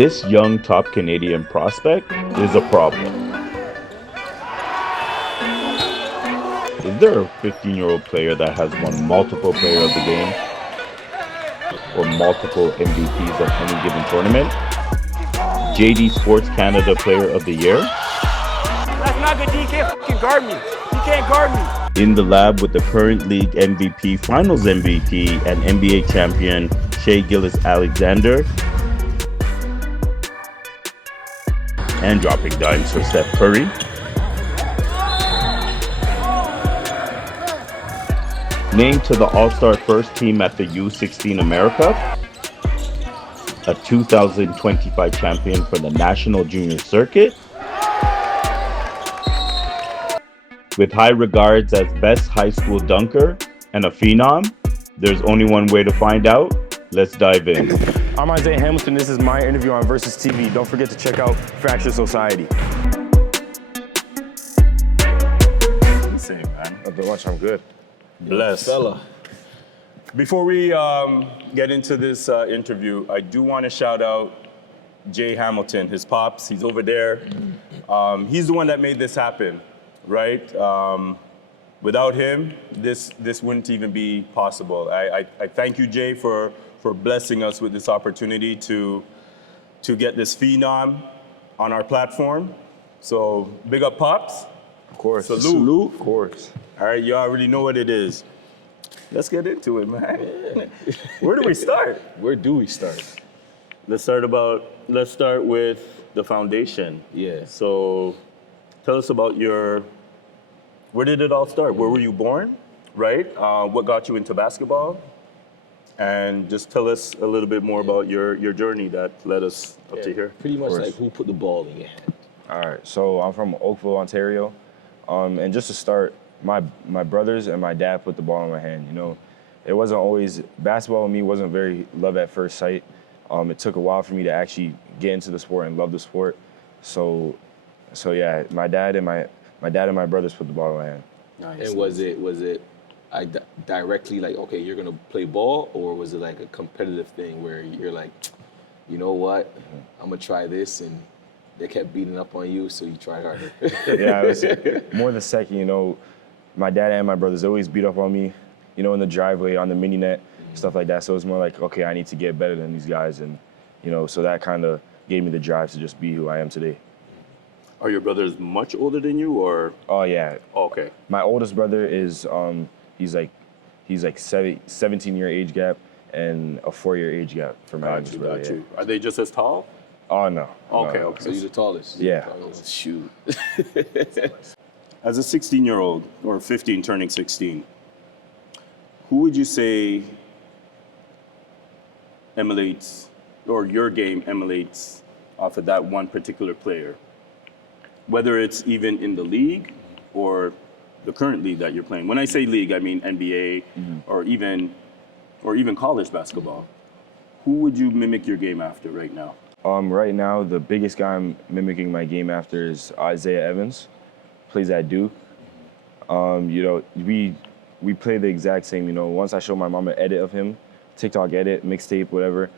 This young top Canadian prospect is a problem. Is there a 15-year-old player that has won multiple Player of the Game or multiple MVPs of any given tournament? JD Sports Canada Player of the Year? That's not good. He can't fucking guard me. He can't guard me. In the lab with the current league MVP, Finals MVP, and NBA champion Shai Alexander. And dropping dimes for Steph Curry. Named to the All-Star First Team at the U16 America. A 2025 champion for the National Junior Circuit. With high regards as best high school dunker and a phenom, there's only one way to find out. Let's dive in. I'm Isaiah Hamilton. This is my interview on Versus TV. Don't forget to check out Fracture Society. Same, man. Not that much, I'm good. Bless. Fella. Before we get into this interview, I do want to shout out Jay Hamilton, his pops. He's over there. He's the one that made this happen, right? Without him, this wouldn't even be possible. I thank you, Jay, for blessing us with this opportunity to get this phenom on our platform. So big up, pops. Of course. Salute. Of course. All right, you already know what it is. Let's get into it, man. Where do we start? Where do we start? Let's start with the foundation. Yeah. So tell us about where did it all start? Where were you born, right? What got you into basketball? And just tell us a little bit more about your journey that led us up to here. Pretty much like who put the ball in your hand. All right, so I'm from Oakville, Ontario. And just to start, my brothers and my dad put the ball in my hand. You know, it wasn't always, basketball with me wasn't very love at first sight. It took a while for me to actually get into the sport and love the sport. So yeah, my dad and my brothers put the ball in my hand. Nice. And was it directly like, okay, you're gonna play ball, or was it like a competitive thing where you're like, you know what, I'm gonna try this, and they kept beating up on you, so you tried harder? Yeah, it was more the second. You know, my dad and my brothers always beat up on me, you know, in the driveway, on the mini net, stuff like that. So it's more like, okay, I need to get better than these guys, and you know, so that kind of gave me the drive to just be who I am today. Are your brothers much older than you, or? Oh yeah. Oh, okay. My oldest brother is he's like 17-year age gap and a 4-year age gap for my youngest brother. Got you. Are they just as tall? Oh no. Okay, No. okay. So you're the tallest? Yeah. Shoot. As a 16-year-old, or 15 turning 16, who would you say emulates, or your game emulates off of that one particular player? Whether it's even in the league or the current league that you're playing. When I say league, I mean NBA or even college basketball. Who would you mimic your game after right now? Right now, the biggest guy I'm mimicking my game after is Isaiah Evans. Plays at Duke. You know, we play the exact same. You know, once I showed my mom an edit of him, TikTok edit, mixtape, whatever,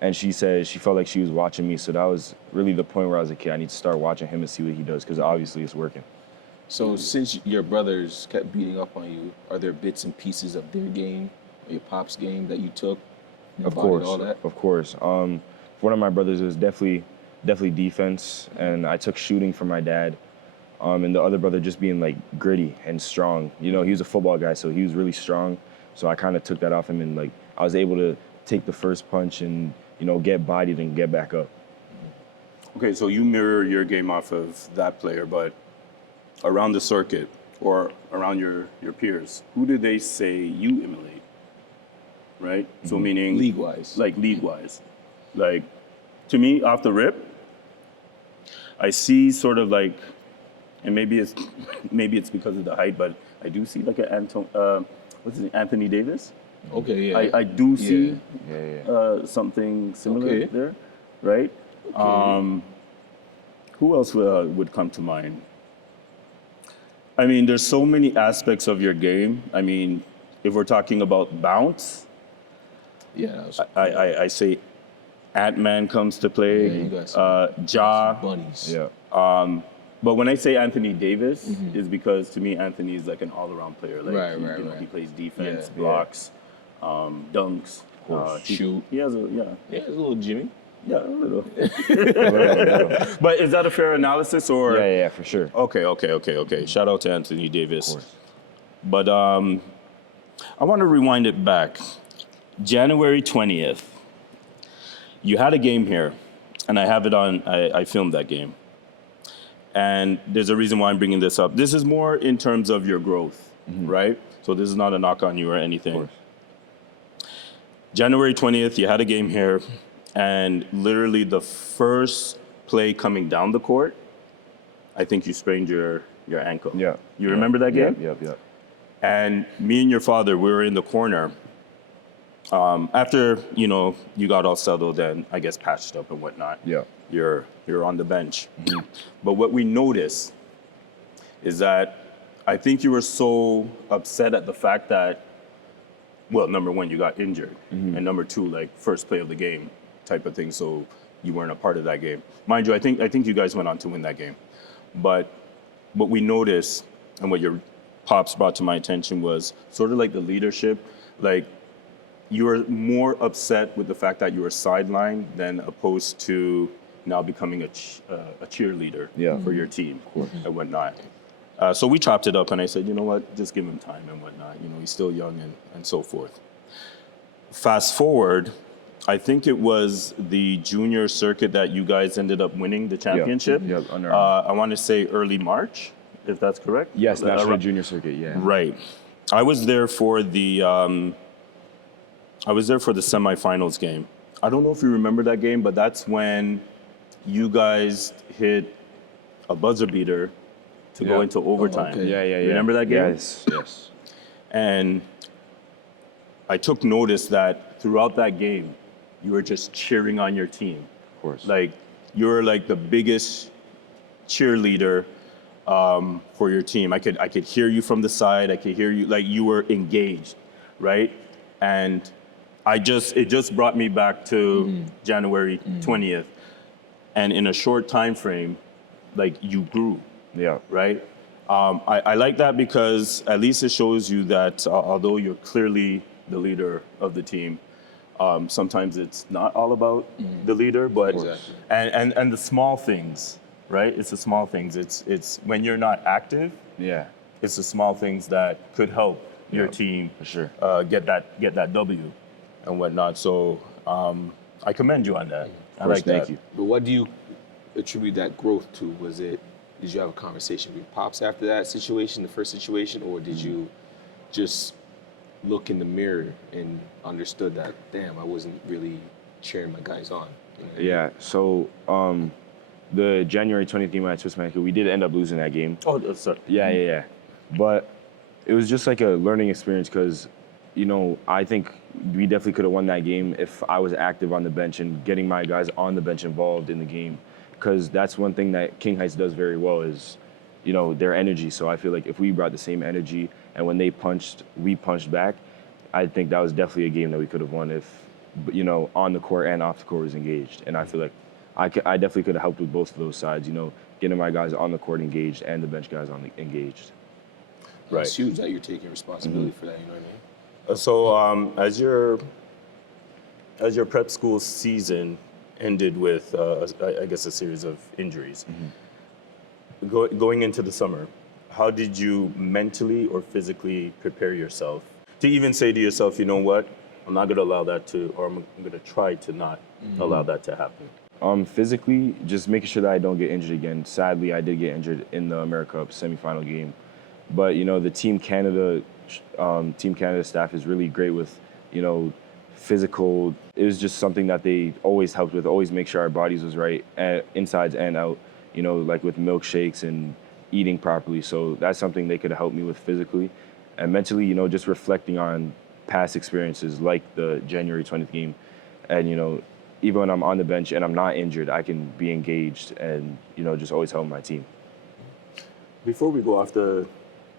and she said she felt like she was watching me. So that was really the point where I was like, okay, I need to start watching him and see what he does, because obviously it's working. So since your brothers kept beating up on you, are there bits and pieces of their game, or your pop's game, that you took? Of course, all that? of course. One of my brothers is definitely defense, and I took shooting from my dad. And the other brother just being like gritty and strong. You know, he was a football guy, so he was really strong. So I kind of took that off him, and like I was able to take the first punch and, you know, get bodied and get back up. Okay, so you mirror your game off of that player, but around the circuit or around your peers, who do they say you emulate? Right? So meaning League-wise. Like league-wise. Like, to me, off the rip, I see sort of like, and maybe it's because of the height, but I do see like Anthony Davis. Okay, yeah. I do see something similar Okay. there, right? Okay. Who else would come to mind? I mean, there's so many aspects of your game. I mean, if we're talking about bounce, Yeah. I say Ant-Man comes to play, Yeah, you guys Ja. bunnies. Yeah. But when I say Anthony Davis, is because to me Anthony is like an all-around player. Like Right, he, right, you know, right. he plays defense, Yeah. blocks, dunks, Shoot. He has a Yeah, it's a little Jimmy. yeah, a little. A little. But is that a fair analysis or? Yeah, for sure. Okay. Shout out to Anthony Davis. Of course. But I want to rewind it back. January 20th. You had a game here, and I have it on. I filmed that game. And there's a reason why I'm bringing this up. This is more in terms of your growth, right? So this is not a knock on you or anything. January 20th, you had a game here, and literally the first play coming down the court, I think you sprained your ankle. Yeah. You remember that game? Yep. And me and your father, we were in the corner. After, you know, you got all settled and I guess patched up and whatnot. Yeah. You're on the bench. But what we noticed is that I think you were so upset at the fact that, well, number one, you got injured. And number two, like first play of the game type of thing. So you weren't a part of that game. Mind you, I think you guys went on to win that game. But what we noticed and what your pops brought to my attention was sort of like the leadership. Like you were more upset with the fact that you were sidelined than opposed to now becoming a cheerleader for your team and whatnot. So we chopped it up and I said, you know what, just give him time and whatnot. You know, he's still young and so forth. Fast forward, I think it was the junior circuit that you guys ended up winning the championship. Yeah, Under Armour. I want to say early March, if that's correct. Yes, National right. Junior Circuit, yeah. Right. I was there for the semifinals game. I don't know if you remember that game, but that's when you guys hit a buzzer beater to go into overtime. okay. Yeah. Remember that game? Yes. And I took notice that throughout that game, you were just cheering on your team. Of course. Like you were like the biggest cheerleader for your team. I could hear you from the side. I could hear you, like you were engaged, right? And it just brought me back to January 20th. And in a short time frame, like you grew, Yeah. right? I like that because at least it shows you that although you're clearly the leader of the team, sometimes it's not all about the leader, but Exactly. and the small things, right? It's the small things. It's when you're not active, Yeah. it's the small things that could help your team for sure. get that W and whatnot. So I commend you on that. I Of course, like thank that. you. But what do you attribute that growth to? Did you have a conversation with Pops after that situation, the first situation, or did you just look in the mirror and understood that, damn, I wasn't really cheering my guys on? You know? Yeah. So the January 20th game when I twisted my ankle, we did end up losing that game. Oh, sorry. Yeah. But it was just like a learning experience because, you know, I think we definitely could have won that game if I was active on the bench and getting my guys on the bench involved in the game. Because that's one thing that King Heights does very well is, you know, their energy. So I feel like if we brought the same energy and when they punched, we punched back, I think that was definitely a game that we could have won if, you know, on the court and off the court was engaged. And I feel like I definitely could have helped with both of those sides, you know, getting my guys on the court engaged and the bench guys engaged. Right. It's huge that you're taking responsibility for that, you know what I mean? So as your prep school season ended with, I guess, a series of injuries, going into the summer, how did you mentally or physically prepare yourself to even say to yourself, you know what, I'm not going to allow that to, or I'm going to try to not allow that to happen? Physically, just making sure that I don't get injured again. Sadly, I did get injured in the America Cup semifinal game. But, you know, the Team Canada staff is really great with, you know, physical. It was just something that they always helped with, always make sure our bodies was right, insides and out, you know, like with milkshakes and eating properly. So that's something they could have helped me with physically. And mentally, you know, just reflecting on past experiences like the January 20th game. And, you know, even when I'm on the bench and I'm not injured, I can be engaged and, you know, just always help my team. Before we go off the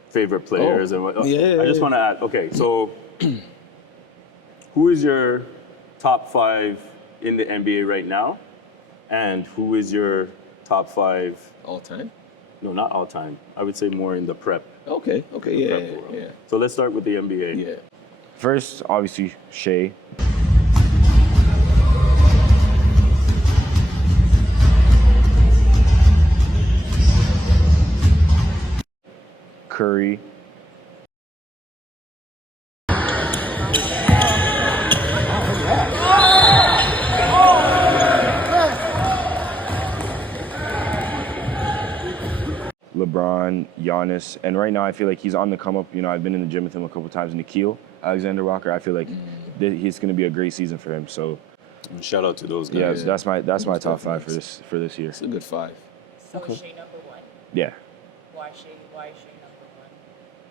favorite players and what, I just want to add, okay, so who is your top 5 in the NBA right now? And who is your top 5? All time? No, not all time. I would say more in the prep. Okay, prep yeah. world. So let's start with the NBA. Yeah. First, obviously, Shai. Curry. LeBron, Giannis, and right now I feel like he's on the come up. You know, I've been in the gym with him a couple times. Nikhil Alexander-Walker, I feel like he's going to be a great season for him. So, And shout out to those guys. yeah, that's my top 5 for this year. It's a good 5. So is Shea number 1? Yeah, Why Shea number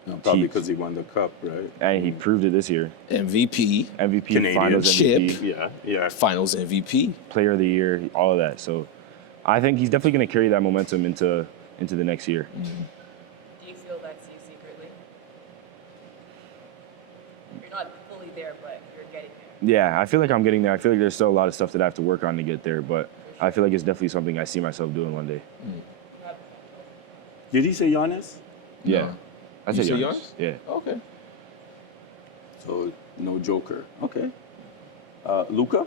1? Probably Chiefs. because he won the cup, right? and he proved it this year. MVP, MVP, Canadian Finals chip. MVP, Yeah. Finals MVP. Player of the Year, all of that. So, I think he's definitely going to carry that momentum into the next year. Do you feel that's you secretly? You're not fully there, but you're getting there. Yeah, I feel like I'm getting there. I feel like there's still a lot of stuff that I have to work on to get there, but I feel like it's definitely something I see myself doing one day. You have Did he say Giannis? Yeah. No. I You said say Giannis. Giannis? Yeah. Okay. So no Joker. Okay. Luca?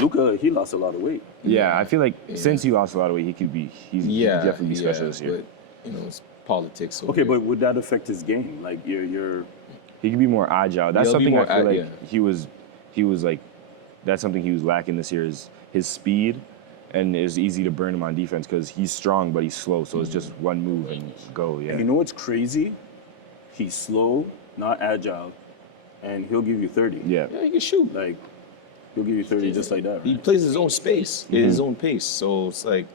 Luca, he lost a lot of weight. Yeah, I feel like since he lost a lot of weight, he could definitely be special this year. But, it's politics. over Okay, there. but would that affect his game? Like you're He could be more agile. That's He'll be something more I feel like yeah. he was like that's something he was lacking this year is his speed, and it's easy to burn him on defense because he's strong but he's slow. So it's just one move and go. Yeah. You know what's crazy? He's slow, not agile, and he'll give you 30. Yeah. Yeah, he can shoot. Like he'll give you 30 just like that. He Right? plays his own space, at his own pace. So it's like,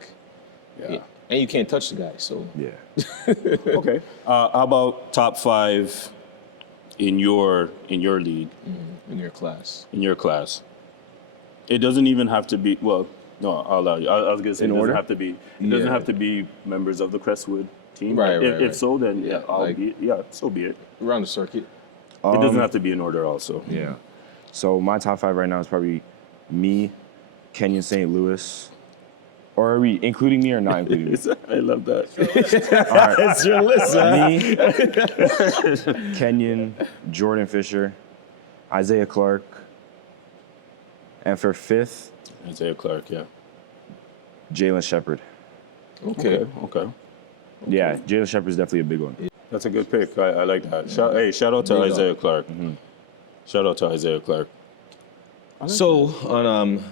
Yeah. and you can't touch the guy. So Yeah. Okay. How about top 5 in your league, in your class, in your class? It doesn't even have to be. Well, no, I'll allow you. I was gonna say In it doesn't order? have to be. It doesn't Yeah. have to be members of the Crestwood team. Right, If, right, if right. so, then Yeah, I'll like- be. Yeah, so be it. around the circuit. It doesn't have to be in order. Also. Yeah. So my top 5 right now is probably me, Kenyon St. Louis. Or are we including me or not including me? I love that. It's your list, Me, Kenyon, Jordan Fisher, Isaiah Clark, and for 5th, Isaiah Clark. Yeah. Jalen Shepard. Okay. Okay. Yeah, Jalen Shepard's definitely a big one. That's a good pick. I like that. Shout out to Big Isaiah Clark. Shout out to Isaiah Clark. So on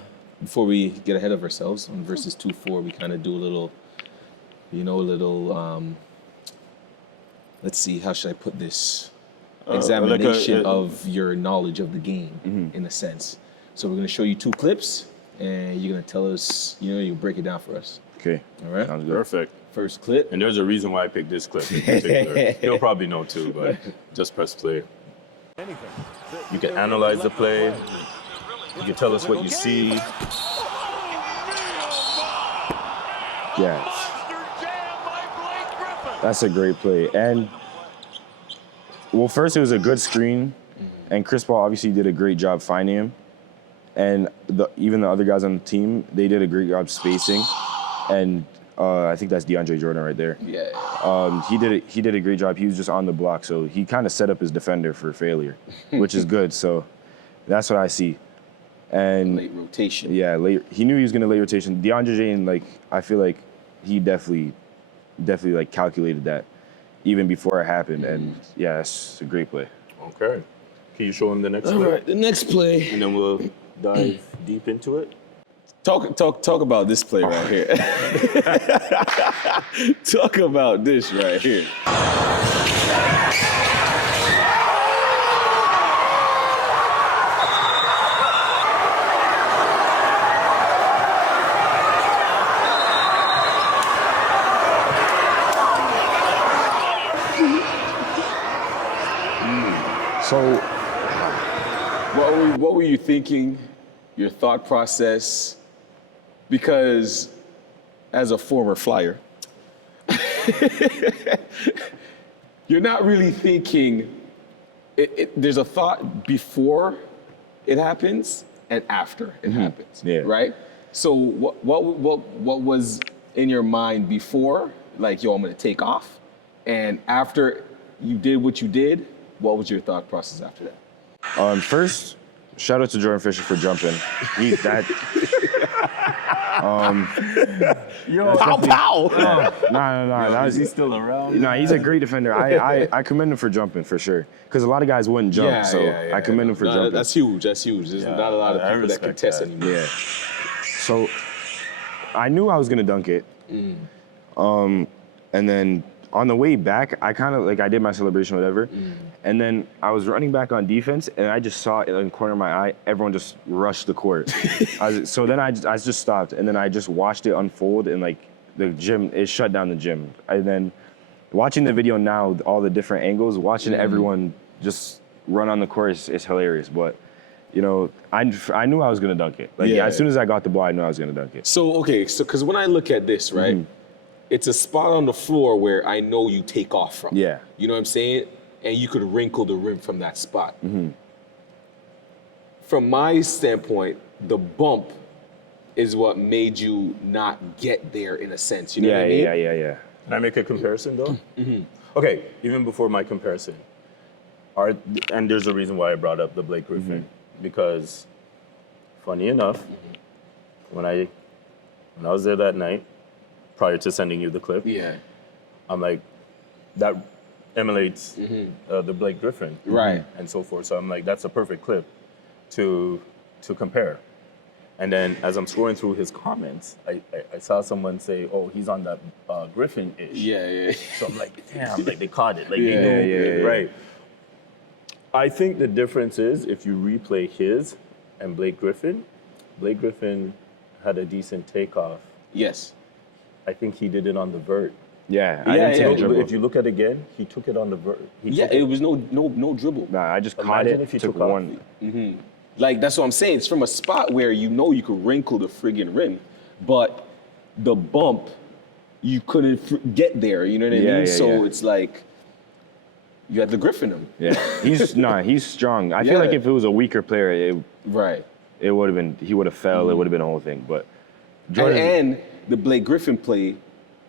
before we get ahead of ourselves on verses 2-4, we kind of do a little, let's see, how should I put this? Examination of your knowledge of the game, in a sense. So we're gonna show you 2 clips, and you're gonna tell us, you break it down for us. Okay. All right. Sounds good. Perfect. First clip. And there's a reason why I picked this clip in particular. You'll probably know too, but just press play. You can analyze the play. You can tell us what you see. Yeah. That's a great play. And, well, first it was a good screen, and Chris Paul obviously did a great job finding him. And even the other guys on the team, they did a great job spacing. And I think that's DeAndre Jordan right there. Yeah. He did a great job. He was just on the block, so he kind of set up his defender for failure, which is good. So that's what I see. And Late rotation. yeah, he knew he was gonna late rotation. DeAndre Jordan, I feel like he definitely calculated that even before it happened. And yeah, it's a great play. Okay. Can you show him the next All clip? right. The next play. And then we'll dive deep into it. Talk about this play right here. Talk about this right here. So What were you thinking? Your thought process? Because as a former Flyer, you're not really thinking. There's a thought before it happens, and after it happens. Yeah. Right? So what was in your mind before, like, yo, I'm gonna take off? And after you did what you did, what was your thought process after that? First, shout out to Jordan Fisher for jumping. Pow pow! Nah. That was, Is he still around? nah, he's a great defender. I commend him for jumping for sure. Because a lot of guys wouldn't jump, I commend him for No, jumping. That's huge. That's huge. There's not a lot of I people that can respect test that. anymore. Yeah. So I knew I was gonna dunk it. And then on the way back, I kind of like I did my celebration, whatever. And then I was running back on defense, and I just saw in the corner of my eye, everyone just rushed the court. So then I just stopped, and then I just watched it unfold, and like the gym, it shut down the gym. And then watching the video now, all the different angles, watching everyone just run on the court is hilarious. But you know, I knew I was gonna dunk it. Like as soon as I got the ball, I knew I was gonna dunk it. So because when I look at this, right, it's a spot on the floor where I know you take off from. Yeah. You know what I'm saying? And you could wrinkle the rim from that spot. From my standpoint, the bump is what made you not get there in a sense. You know what I mean? Yeah. Can I make a comparison though? Okay, even before my comparison, and there's a reason why I brought up the Blake Griffin, because funny enough, when I was there that night, prior to sending you the clip, Yeah. I'm like, that emulates the Blake Griffin, Right. and so forth. So I'm like, that's a perfect clip to compare. And then as I'm scrolling through his comments, I saw someone say, "Oh, he's on that Griffin-ish." Yeah. So I'm like, damn, like they caught it. Like Yeah, they know, yeah. right. I think the difference is if you replay his and Blake Griffin had a decent takeoff. Yes. I think he did it on the vert. Yeah, I Yeah, didn't take yeah. a dribble. If you look at it again, he took it on the vert. It was no dribble. Nah, I just caught Imagine it, if he took took off. one. Like, that's what I'm saying. It's from a spot where you know you could wrinkle the friggin' rim, but the bump, you couldn't get there. You know what I Yeah, mean? yeah, So yeah. it's like you had to Griffin him. Yeah, he's strong. I feel Yeah. like if it was a weaker player, Right. it would have been, he would have fell. It would have been a whole thing. But Jordan, And the Blake Griffin play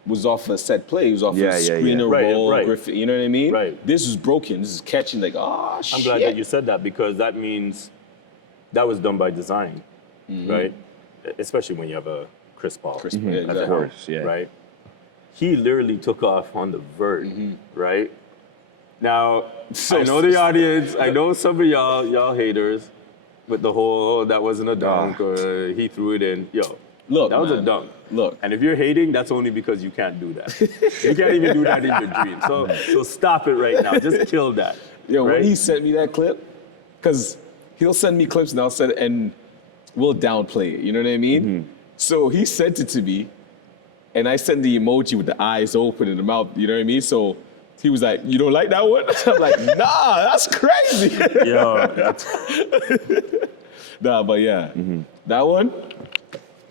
was off a set play. It was off Yeah, a yeah, yeah. screener Right, roll. right. Griffin, you know what I mean? Right. This was broken. This is catching like, oh, shit. I'm glad that you said that because that means that was done by design, right? Especially when you have a Chris Paul. Chris Paul, at yeah, the exactly. helm, Of course, yeah. Right? He literally took off on the vert, right? Now, I know the audience, I know some of y'all haters with the whole, oh, that wasn't a dunk or he threw it in. Yo, Look, that was a man. dunk. Look. And if you're hating, that's only because you can't do that. You can't even do that in your dream. So stop it right now. Just kill that. Yo, right? when he sent me that clip, because he'll send me clips and I'll send it and we'll downplay it. You know what I mean? So he sent it to me and I sent the emoji with the eyes open and the mouth, you know what I mean? So he was like, "You don't like that one?" I'm like, "Nah, that's crazy." Yo, that's, Nah, but yeah, that one.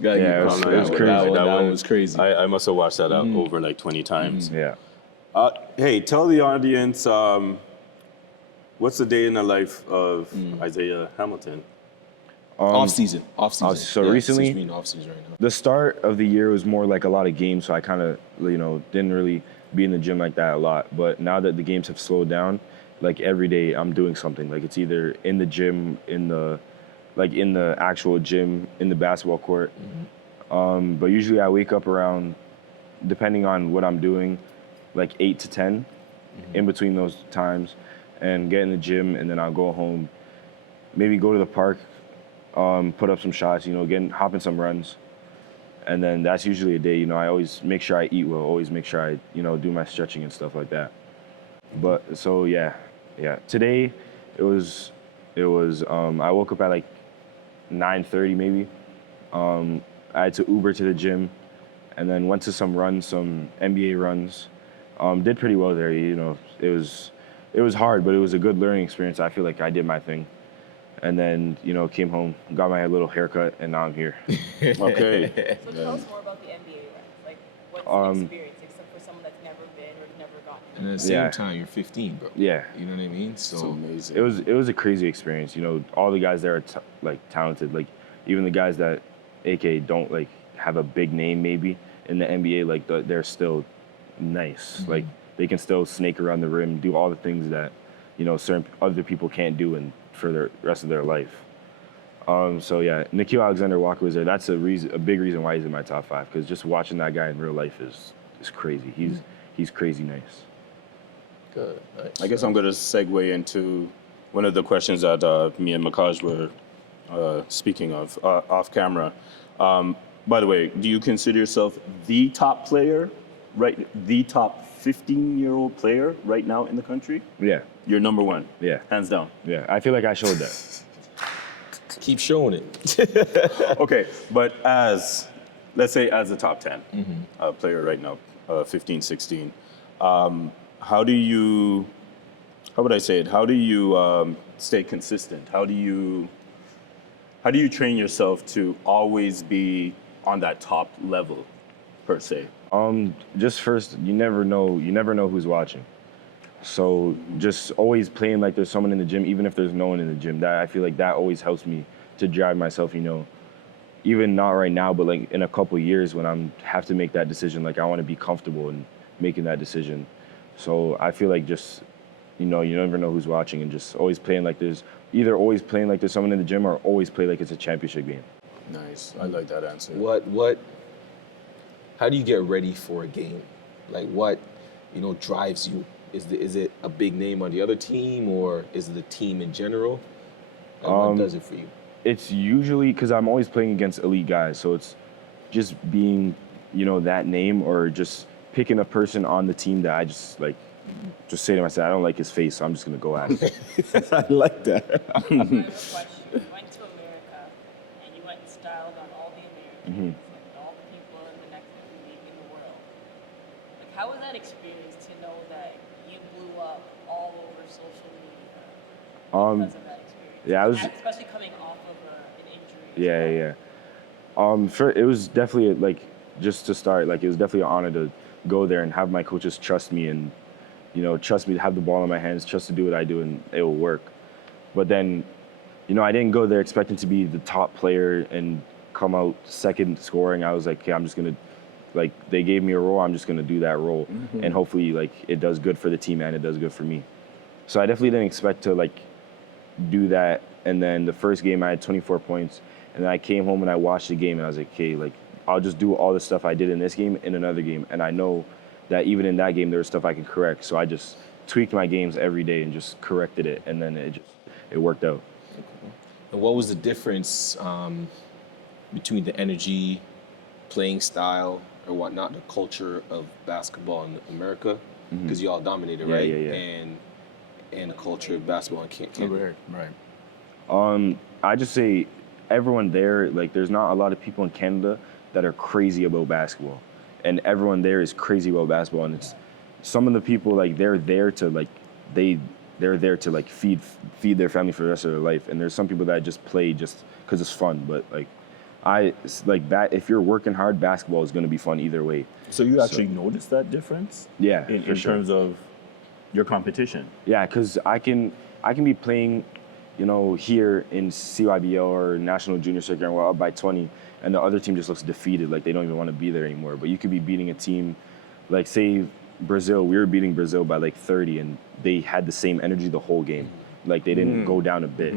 Gotta Yeah, give it was- props to it was that one. crazy. That That one one- was crazy. I must have watched that out over like 20 times. yeah. Hey, tell the audience what's the day in the life of Isaiah Hamilton? Off season. so recently- since we're in off season right now. The start of the year was more like a lot of games, so I kind of, didn't really be in the gym like that a lot. But now that the games have slowed down, like every day I'm doing something. Like it's either in the gym, in the actual gym, in the basketball court. But usually I wake up around, depending on what I'm doing, like 8 to 10 in between those times and get in the gym, and then I'll go home, maybe go to the park, put up some shots, hop in some runs. And then that's usually a day, I always make sure I eat well, always make sure I, do my stretching and stuff like that. But so yeah. Today it was I woke up at like 9:30 maybe. I had to Uber to the gym and then went to some runs, some NBA runs. Did pretty well there, It was hard, but it was a good learning experience. I feel like I did my thing. And then, came home, got my little haircut, and now I'm here. Okay. So tell us more about the NBA, right? Like, what's the experience, except for someone that's never been or never gotten And at the same Yeah. time, you're 15, bro. Yeah. You know what I mean? So It's amazing. It was a crazy experience. You know, all the guys there are like talented. Like even the guys that, AK, don't like have a big name maybe in the NBA. Like they're still nice. Like they can still snake around the rim, do all the things that, you know, certain other people can't do and for the rest of their life. So yeah, Nickeil Alexander-Walker was there. That's a big reason why he's in my top 5. Because just watching that guy in real life is crazy. He's crazy nice. good. Nice. I guess I'm going to segue into one of the questions that me and Makaj were speaking of off camera. By the way, do you consider yourself the top player, right? The top 15-year-old player right now in the country? Yeah, You're number 1. yeah, Hands down. yeah. I feel like I showed that. Keep showing it. Okay, but let's say as a top 10 player right now, 15, 16, how do you stay consistent? How do you train yourself to always be on that top level, per se? Just first, you never know who's watching. So just always playing like there's someone in the gym, even if there's no one in the gym. That I feel like that always helps me to drive myself, you know, even not right now, but like in a couple years when I'm have to make that decision, like I want to be comfortable in making that decision. So I feel like just, you know, you never know who's watching and just always playing like there's someone in the gym or always play like it's a championship game. Nice. I like that answer. How do you get ready for a game? Like what, you know, drives you? Is it a big name on the other team or is it the team in general? Like what does it for you? It's usually because I'm always playing against elite guys, so it's just being, you know, that name or just picking a person on the team that I just say to myself, I don't like his face, so I'm just gonna go at him. I like that. I have a question. You went to America and you went and styled on all the Americans and all the people in the next league in the world. Like, how was that experience to know that you blew up all over social media because of that experience? yeah, I was- especially coming off of an injury. Yeah. It was definitely like, just to start, like it was definitely an honor to go there and have my coaches trust me and, you know, trust me to have the ball in my hands, trust to do what I do and it will work. But then, you know, I didn't go there expecting to be the top player and come out second scoring. I was like, okay, I'm just gonna, like they gave me a role, I'm just gonna do that role and hopefully like it does good for the team and it does good for me. So I definitely didn't expect to like do that. And then the first game I had 24 points and then I came home and I watched the game and I was like, okay, like I'll just do all the stuff I did in this game in another game. And I know that even in that game, there was stuff I could correct. So I just tweaked my games every day and just corrected it. And then it worked out. And what was the difference between the energy, playing style, or whatnot, the culture of basketball in America? Because you all dominated, right? Yeah. And the culture of basketball in Canada. Right. I just say everyone there, like there's not a lot of people in Canada that are crazy about basketball. And everyone there is crazy about basketball. And it's some of the people like they're there to like they're there to like feed their family for the rest of their life. And there's some people that just play just because it's fun. But like if you're working hard, basketball is going to be fun either way. So you actually noticed that difference? Yeah, In for sure. terms of your competition? Yeah, because I can be playing, you know, here in CYBL or National Junior Circuit and we're up by 20 and the other team just looks defeated, like they don't even want to be there anymore. But you could be beating a team, like say Brazil, we were beating Brazil by like 30 and they had the same energy the whole game. Like they didn't go down a bit.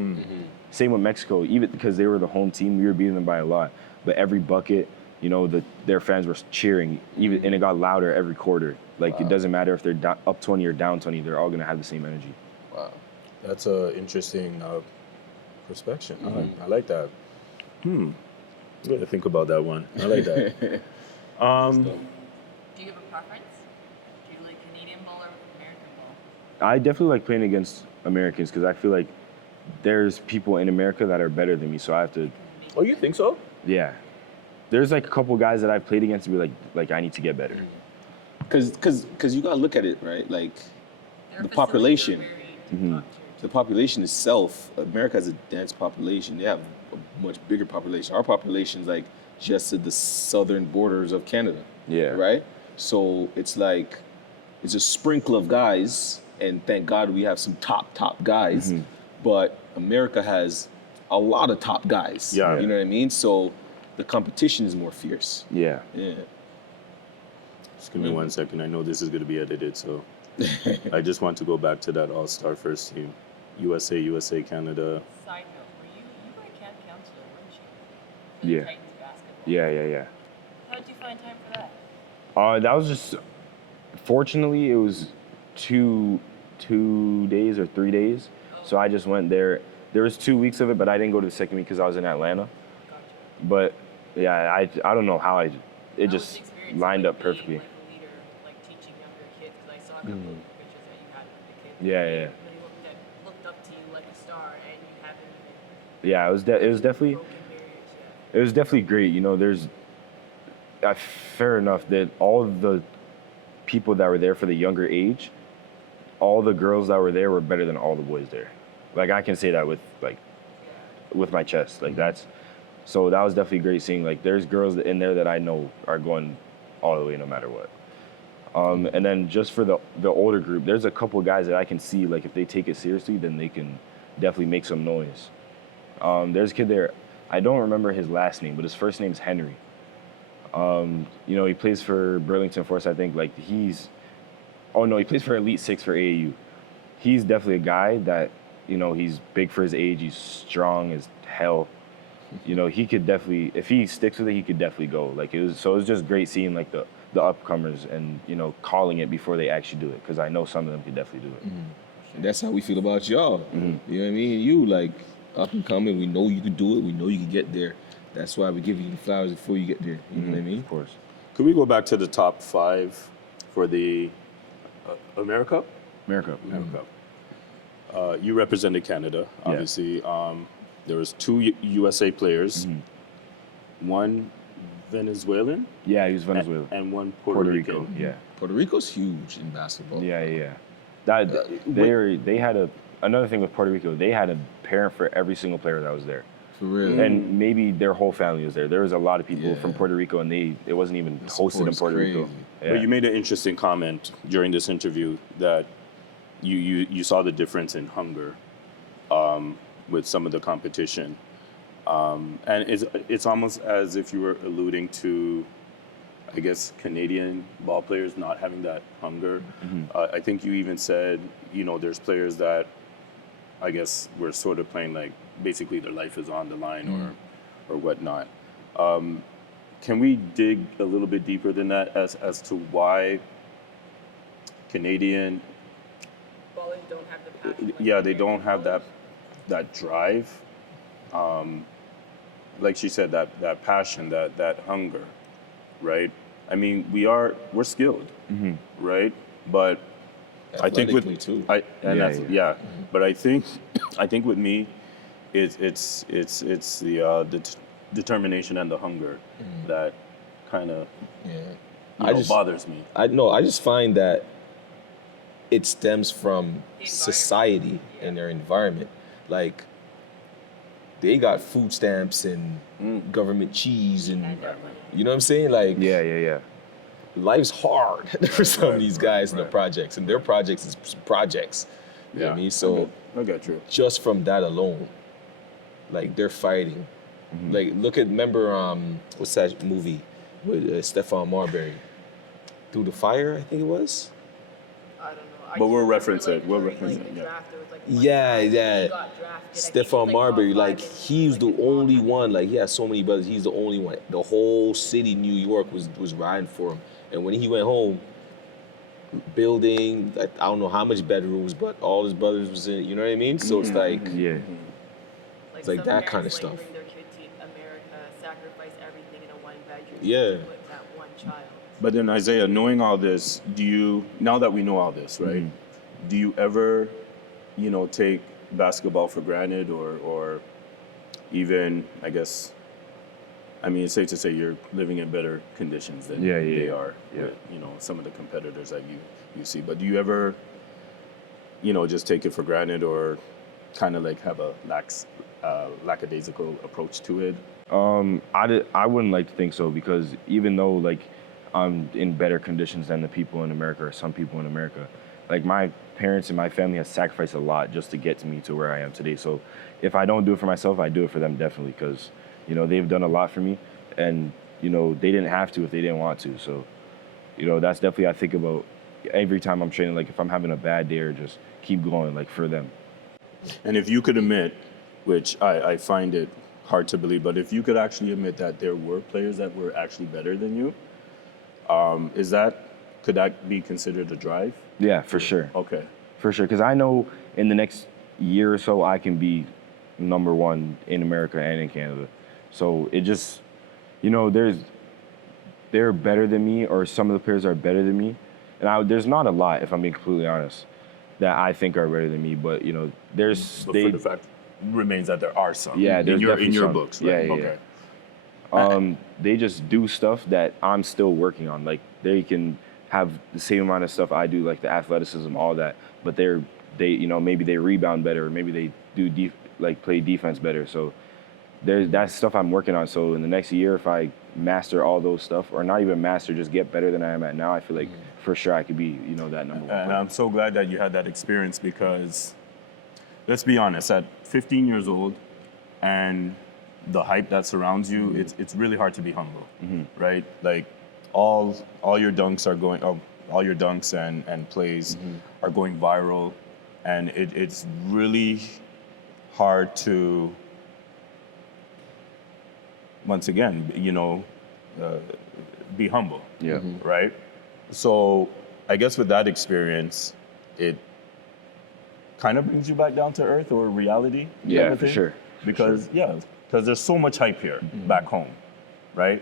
Same with Mexico, even because they were the home team, we were beating them by a lot. But every bucket, you know, their fans were cheering, and it got louder every quarter. Like it doesn't matter if they're up 20 or down 20, they're all gonna have the same energy. Wow. That's an interesting perspective. I like that. I'm going to think about that one. I like that. Do you have a preference? Do you like Canadian ball or American ball? I definitely like playing against Americans because I feel like there's people in America that are better than me, so I have to. Oh, you think so? Yeah, there's like a couple guys that I've played against and be like I need to get better. Because you gotta look at it, right? Like Their the facilities are population. very top tier. The population itself, America has a dense population. They have a much bigger population. Our population is like just at the southern borders of Canada. Yeah. Right? So it's like it's a sprinkle of guys, and thank God we have some top guys. But America has a lot of top guys. Yeah. You know what I mean? So the competition is more fierce. Yeah. Yeah. Just give me 1 second. I know this is going to be edited, so I just want to go back to that all-star first team. USA, Canada. Side note, you were a camp counselor, weren't you? For the Yeah. Titans basketball. Yeah. How did you find time for that? That was just, fortunately, it was two days or 3 days. So I just went there. There was 2 weeks of it, but I didn't go to the second week because I was in Atlanta. Gotcha. But yeah, I don't know how it How was just the experience lined of, up being, perfectly. Like a leader, like teaching younger kids, because I saw a couple of pictures that you had with the kids. Yeah. They looked up to you like a star, and you haven't even Yeah, it was definitely broken barriers yet. it was definitely great. You know, there's fair enough that all of the people that were there for the younger age, all the girls that were there were better than all the boys there. Like I can say that with my chest. Like so that was definitely great seeing. Like there's girls in there that I know are going all the way no matter what. And then just for the older group, there's a couple guys that I can see, like if they take it seriously, then they can definitely make some noise. There's a kid there, I don't remember his last name, but his first name's Henry. You know, he plays for Burlington Force, I think. Like he plays for Elite Six for AAU. He's definitely a guy that, you know, he's big for his age, he's strong as hell. You know, he could definitely, if he sticks with it, he could definitely go. Like it was just great seeing like the upcomers and, you know, calling it before they actually do it, because I know some of them could definitely do it. And that's how we feel about y'all. You know what I mean? You like up and coming. We know you could do it. We know you could get there. That's why we give you the flowers before you get there. You know what I mean? Of course. Could we go back to the top 5 for the America? America. You represented Canada, obviously. There was 2 USA players, one Venezuelan, Yeah, he was Venezuela. and one Puerto Rican. Yeah. Puerto Rico's huge in basketball. Yeah. They had another thing with Puerto Rico. They had a parent for every single player that was there, For real. and maybe their whole family was there. There was a lot of people Yeah. from Puerto Rico, and it wasn't even hosted in support's Puerto Rico. crazy. Yeah. But you made an interesting comment during this interview that you saw the difference in hunger with some of the competition. And it's almost as if you were alluding to, I guess, Canadian ball players not having that hunger. I think you even said, you know, there's players that I guess were sort of playing like basically their life is on the line or whatnot. Can we dig a little bit deeper than that as to why Canadian, Ballers don't have the passion. like they American don't have ballers. that drive, like she said, that passion, that hunger, right? I mean, we're skilled, right? But I think with Athletically, too. But I think with me, it's the determination and the hunger that kind of Yeah. bothers me. I just find that it stems from environment. society and their environment. Like they got food stamps and government cheese and you know what I'm saying? Like Yeah. life's hard for some of these guys in the projects, and their projects is projects. You know what I mean? So I got you. just from that alone, like they're fighting. Like remember what's that movie with Stephon Marbury? Through the Fire, I think it was. I don't know. But we'll reference like, it. We'll during, reference like, it, the yeah. draft, there was, like, one Yeah, guy who yeah. got drafted. I think he was, Stephon Marbury, top 5 like and he was the like, his only mom had one. Like he had so many brothers. He's the only one. The whole city, New York, was riding for him. And when he went home, building, like, I don't know how much bedrooms, but all his brothers was in. You know what I mean? So it's like, Yeah. It's like some that parents, kinda like, stuff. Bring their kid to America, sacrifice everything in a one bedroom. Yeah. With that one child. But then Isaiah, knowing all this, now that we know all this, right? Do you ever, take basketball for granted or even, I guess, I mean, it's safe to say you're living in better conditions than they are with, some of the competitors that you see. But do you ever, just take it for granted or kind of like have a lackadaisical approach to it? I wouldn't like to think so, because even though like I'm in better conditions than the people in America or some people in America. Like my parents and my family have sacrificed a lot just to get me to where I am today. So if I don't do it for myself, I do it for them definitely because, you know, they've done a lot for me and, you know, they didn't have to if they didn't want to. So, you know, that's definitely I think about every time I'm training, like if I'm having a bad day or just keep going, like for them. And if you could admit, which I find it hard to believe, but if you could actually admit that there were players that were actually better than you, could that be considered a drive? Yeah, for sure. Okay. For sure, because I know in the next year or so, I can be number one in America and in Canada. So it just, you know, they're better than me, or some of the players are better than me. And there's not a lot, if I'm being completely honest, that I think are better than me. But, you know, But for the fact remains that there are some. Yeah, there's in your definitely some. books, Yeah, right? yeah, yeah. They just do stuff that I'm still working on. Like they can have the same amount of stuff I do, like the athleticism, all that. But they you know, maybe they rebound better, or maybe they do play defense better. So that's stuff I'm working on. So in the next year, if I master all those stuff, or not even master, just get better than I am at now, I feel like for sure I could be, you know, that number one And player. I'm so glad that you had that experience because, let's be honest, at 15 years old and the hype that surrounds you, it's really hard to be humble, right? Like all your dunks are going, all your dunks and plays are going viral, and it's really hard to, once again, you know, be humble. Yeah. Right? So I guess with that experience, it kind of brings you back down to earth or reality. Yeah, type of for thing. sure. Because there's so much hype here back home, right?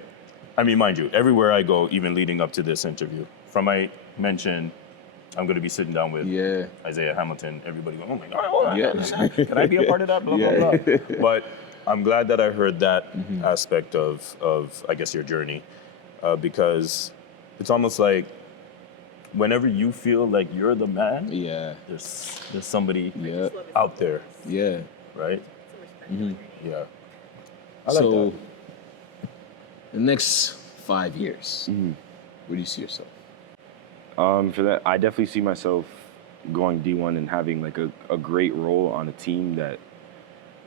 I mean, mind you, everywhere I go, even leading up to this interview, from I mentioned I'm going to be sitting down with Isaiah Hamilton, everybody going, oh my God, can I be a part of that? Blah, blah, blah. But I'm glad that I heard that aspect of, I guess, your journey, because it's almost like whenever you feel like you're the man, there's somebody out there, right? Yeah. I like So, that. the next 5 years, where do you see yourself? For that, I definitely see myself going D1 and having like a great role on a team that,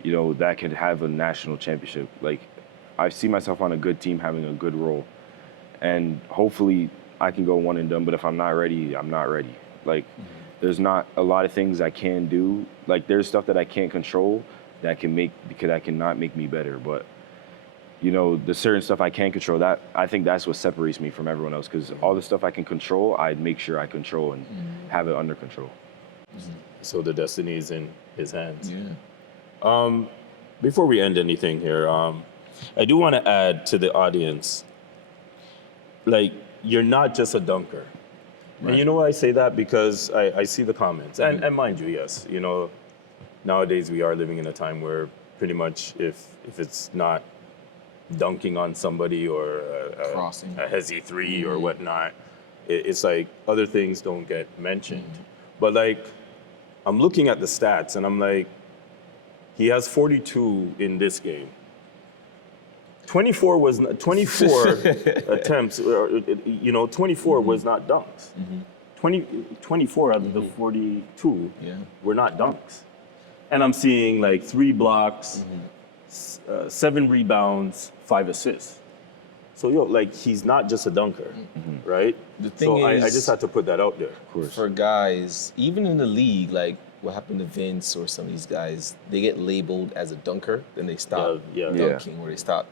you know, that could have a national championship. Like, I see myself on a good team having a good role, and hopefully I can go one and done. But if I'm not ready, I'm not ready. Like, there's not a lot of things I can do. Like, there's stuff that I can't control that cannot make me better. But you know, the certain stuff I can control, that I think that's what separates me from everyone else. Because all the stuff I can control, I make sure I control and have it under control. So the destiny is in his hands. Yeah. Before we end anything here, I do want to add to the audience, like, you're not just a dunker. Right. And you know why I say that? Because I see the comments. And mind you, yes, you know, nowadays we are living in a time where pretty much if it's not dunking on somebody or Crossing. a Hezi 3 or whatnot, it's like other things don't get mentioned. But like, I'm looking at the stats and I'm like, he has 42 in this game. 24 attempts, you know, 24 was not dunks. 24 out of the 42 were not dunks. And I'm seeing like 3 blocks, 7 rebounds, 5 assists. So, like, he's not just a dunker, right? The thing I is, just had to put that out there. Of course. for guys, even in the league, like what happened to Vince or some of these guys, they get labeled as a dunker, then they stop dunking or they stop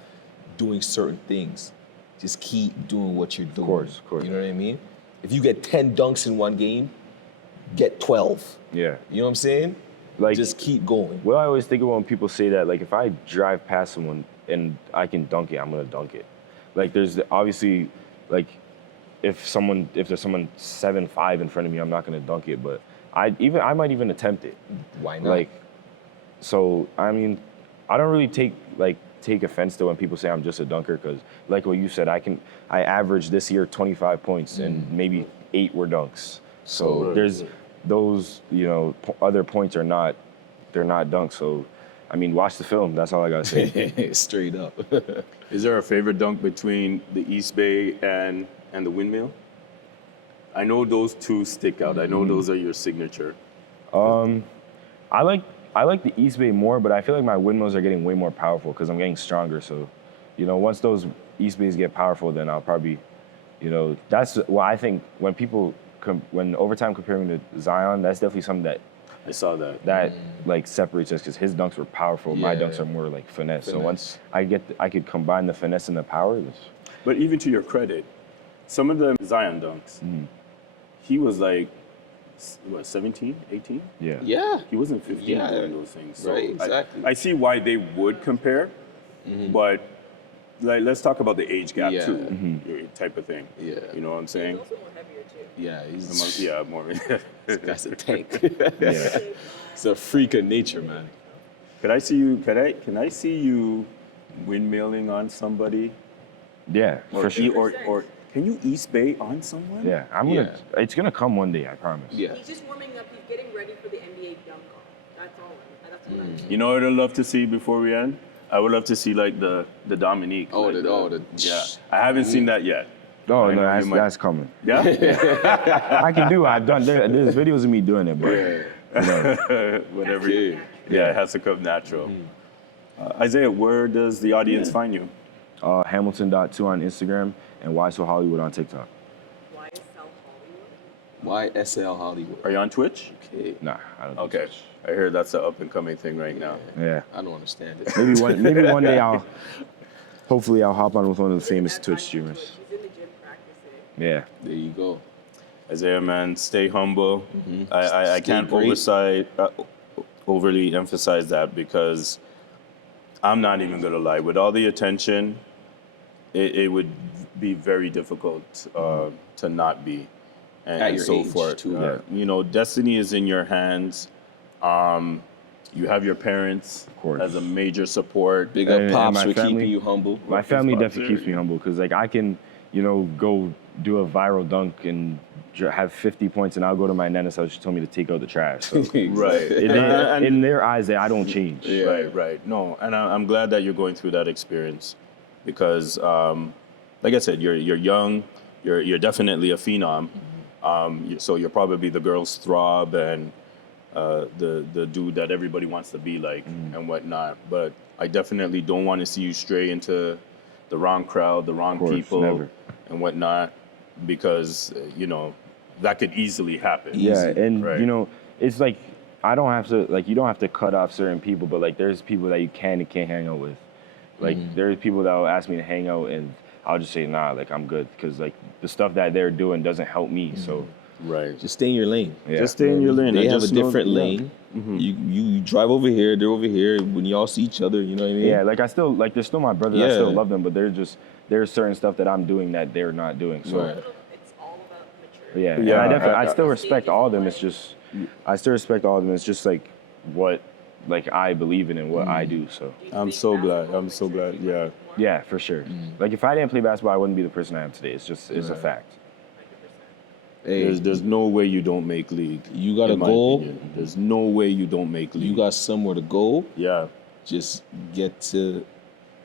doing certain things. Just keep doing what you're doing. Of course. You know what I mean? If you get 10 dunks in one game, get 12. Yeah. You know what I'm saying? Like, Just keep going. what I always think of when people say that, like, if I drive past someone and I can dunk it, I'm gonna dunk it. Like, there's obviously, like, if there's someone 7'5" in front of me, I'm not gonna dunk it. But I might even attempt it. Why not? Like, so I mean, I don't really take offense to when people say I'm just a dunker, because like what you said, I averaged this year 25 points and maybe 8 were dunks. So there's those, you know, other points they're not dunks. So I mean, watch the film. That's all I gotta say. Straight up. Is there a favorite dunk between the East Bay and the windmill? I know those two stick out. I know those are your signature. I like the East Bay more, but I feel like my windmills are getting way more powerful because I'm getting stronger. So, you know, once those East Bays get powerful, then I'll probably, you know, that's why I think when overtime comparing to Zion, that's definitely something I saw that. like separates us because his dunks were powerful. My Yeah. dunks are more like finesse. So once I could combine the finesse and the power. But even to your credit, some of the Zion dunks, he was like, what, 17, 18? Yeah. Yeah. He wasn't 15 Yeah. doing those things. So Right, exactly. I see why they would compare, but like, let's talk about the age gap Yeah. too, type of thing. Yeah. You know what I'm saying? Also more heavier too. Yeah, he's Yeah, more. that's a tank. Yeah. It's a freak of nature, man. Could I see you? Can I see you windmilling on somebody? Yeah, for sure. Or can you East Bay on someone? Yeah, it's gonna come one day, I promise. Yeah. He's just warming up. He's getting ready for the NBA dunk off. That's all. That's what I'm saying. You know what I'd love to see before we end? I would love to see like the Dominique. Oh, like yeah. I haven't seen that yet. No, I know you might- that's coming. Yeah. I can do it. I've done. There's videos of me doing it, but you know, Whatever. Yeah, it has to come natural. Isaiah, where does the audience find you? Hamilton.2 on Instagram and Why So Hollywood on TikTok. Why is South Hollywood? YSL Hollywood. Are you on Twitch? Okay. Nah, I don't. Okay. I hear that's an up and coming thing right now. Yeah, I don't understand it. maybe one day hopefully I'll hop on with one of the famous Twitch streamers. He's in the gym practicing. Yeah. There you go. Isaiah, man, stay humble. I Stay can't great. overly emphasize that because I'm not even gonna lie. With all the attention, it would be very difficult to not be, and, At and your so age, forth. too. You know, destiny is in your hands. You have your parents course. as a major support. Big up And Pops my for family- keeping you humble. My family Pops definitely there. keeps me humble because like I can, you know, go do a viral dunk and have 50 points, and I'll go to my nana's house. She told me to take out the trash. So Right. in their eyes, I don't change. Right. No, and I'm glad that you're going through that experience because, like I said, you're young, you're definitely a phenom. So you're probably the girl's throb and the dude that everybody wants to be like and whatnot. But I definitely don't want to see you stray into the wrong crowd, the wrong course, people, never. and whatnot, because you know that could easily happen. Yeah, and Right. you know, it's like I don't have to like you don't have to cut off certain people, but like there's people that you can and can't hang out with. Like there's people that will ask me to hang out, and I'll just say nah, like I'm good, because like the stuff that they're doing doesn't help me. So Right. Just stay in your lane. yeah, Just stay in your lane. They and have a just know- different yeah. lane. You drive over here, they're over here. When y'all see each other, you know what I mean? yeah. Like I still like they're still my brothers. I Yeah. still love them, but there's certain stuff that I'm doing that they're not doing. So Right. It's all about maturity. yeah, Yeah, and I I- still respect all of them. It's just I still respect all of them. It's just like what like I believe in and what I do. So I'm so glad. I'm so glad. Yeah. yeah, for sure. Like if I didn't play basketball, I wouldn't be the person I am today. It's just it's a fact. Hey, There's no way you don't make league. you got a in my goal. opinion. There's no way you don't make league. You got somewhere to go. yeah. Just get to,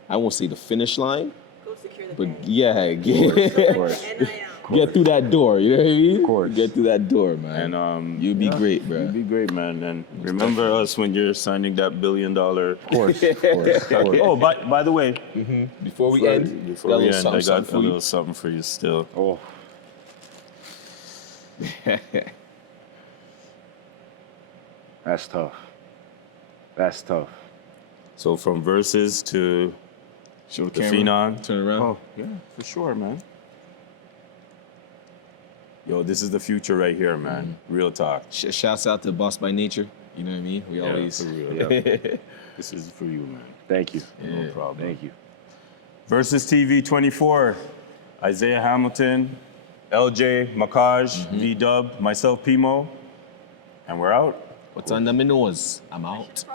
I won't say the finish line, Go secure the but bag. yeah, get, course. NIL. get through that door. You know what I mean? Of course. Get through that door, man. And You'll be great, bro. You'd be great, man. And remember us when you're signing that $1 billion. Of course, of course. Oh, by the way, Before we end, before we end, I got a little something for you still. Oh. That's tough. That's tough. So from verses to Show the the camera. phenom. Turn around. Oh, yeah, for sure, man. Yo, this is the future right here, man. Real talk. Shouts out to Boss by Nature. You know what I mean? We Yeah, always. for real. This is for you, man. Thank you. No problem. Thank you. Versus TV 24, Isaiah Hamilton, LJ, Makaj, V-Dub, myself, PMO, and we're out. What's under my nose? I'm out. All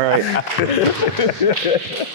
right. Okay,